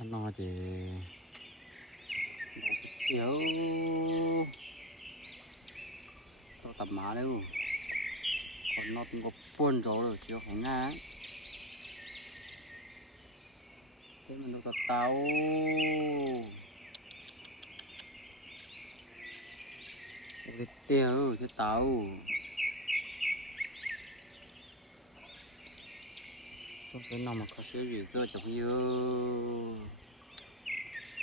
Anh nói thì kiểu tao tập má đấy còn nó cũng có buồn rồi chứ không nghe thế mà nó tập tao cái tiêu chứ tao trong cái nào mà có sữa gì rồi chọc yêu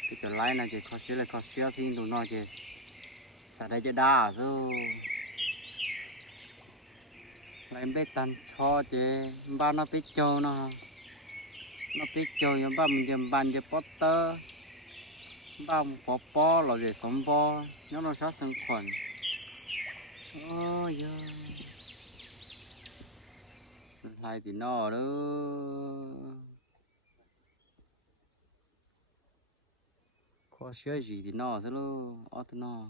cái chỗ lái này chỉ có sữa là có sữa thì tụi nó chỉ xả đây cho đá rồi lại em biết tan cho chứ ba nó biết chơi nó biết chơi nhưng ba mình dầm bàn dầm potter ba một có po là để sống po nó sát sinh khuẩn ôi giời lại thì nó đó có sữa gì thì nó thế luôn ở thế nó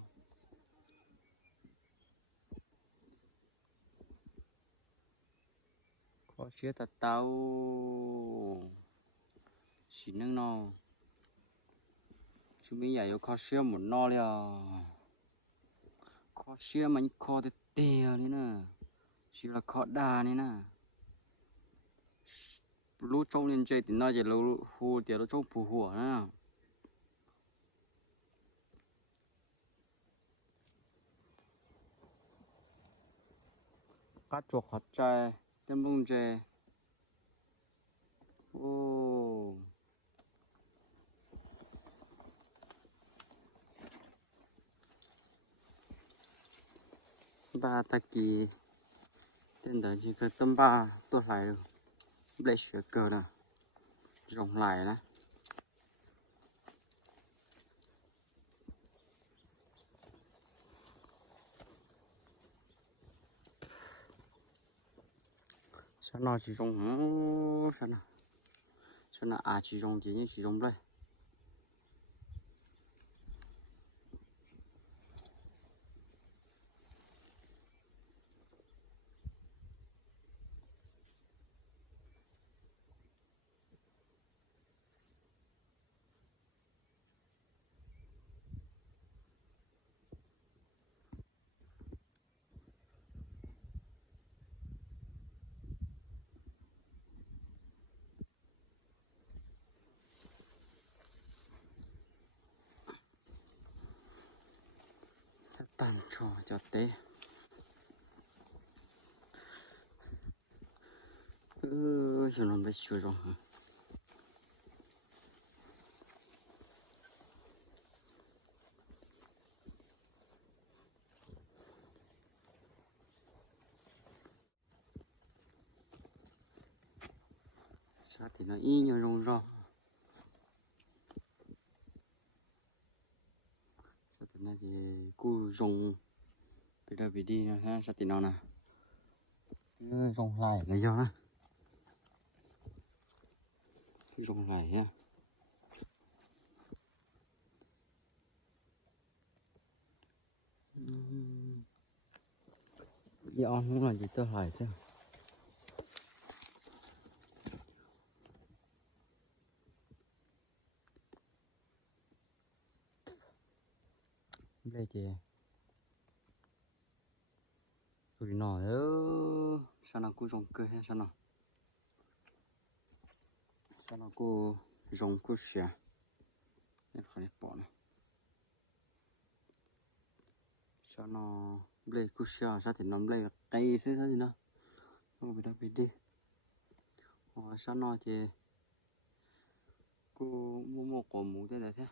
có sữa thật tao chỉ năng nó chúng mình giờ có sữa một nó liền có sữa mà có thể tiêu đi nè chỉ là có đà đi nè lú trong lên chơi thì nó chỉ lú hồ thì nó trong phù hỏa nè cá chuột hot chơi tem bông chơi ô ba ta kỳ tên đó chỉ có tấm ba tốt lại được lấy sữa cờ nè rộng lại nè sao nó chỉ rộng sao nó chỉ rộng thì chỉ rộng đây tàn cho té cho nó bị sửa rồi hả sao thì nó y như rong rồi sao thì nó chỉ cu rong bây giờ bị đi nữa ha sao thì nó nè rong lại là do nè rong lại ha do không là gì tôi hỏi chứ đây chị tụi nó đó sao nó cứ rong cười hay sao nó cứ rong cứ xả để khỏi bỏ này sao nó lấy cứ xả sao thì nó lấy cây thế sao gì nó không bị đâu bị đi sao nó chị cứ mua một quả mũ thế này thế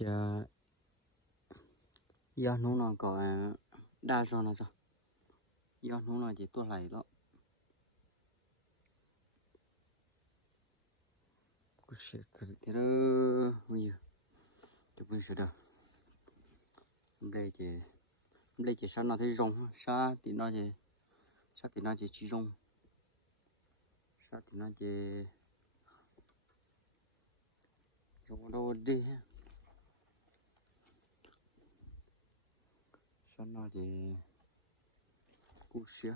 chả do nó có đa số nó sao do nó chỉ tôi lại đó cứ sẽ cái thế đó bây giờ tôi bây giờ đâu đây chỉ sao nó thấy rong sao thì nó chỉ rong sao thì nó chỉ rong đâu đi sao nó chỉ cú xía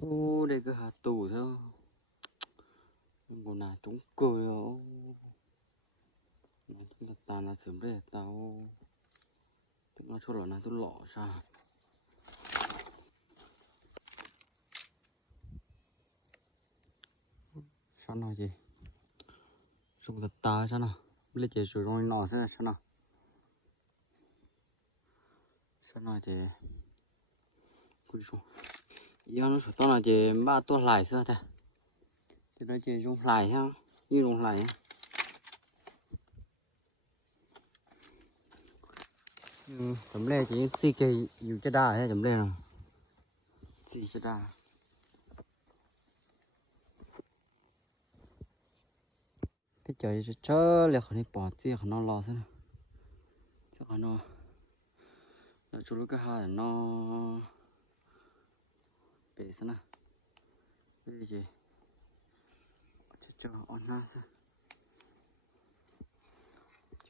Ô, đây cứ hạt tủ thôi. Bộ nào cũng cười rồi. Nói chung là ta là sớm đây tao. Tức nó cho nó tôi lọ sao. Sao nói gì? Dùng thật ta sao nào? Lấy chế rồi rồi nọ sao nào? Sao nói thì cúi xuống. Giờ nó tao là chế ba tua lại sao ta? Thì nó chế dùng lại ha, như dùng lại. Tấm lê chỉ xì cây dù cho đa thế tấm lê nào. Xì cho đa. Cái trời chớ lẹ khỏi đi bỏ chia khỏi nó lo thế nào. Cho nó chỗ lúc cái hai nó bể thế nào. Bây giờ cho on na sao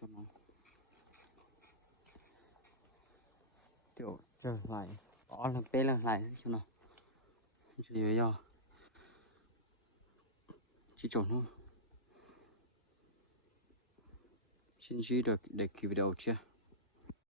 cho nó tiểu trở lại on là bê lại cho nó chỉ với do chỉ chỗ nó xin chỉ được để kịp đầu chưa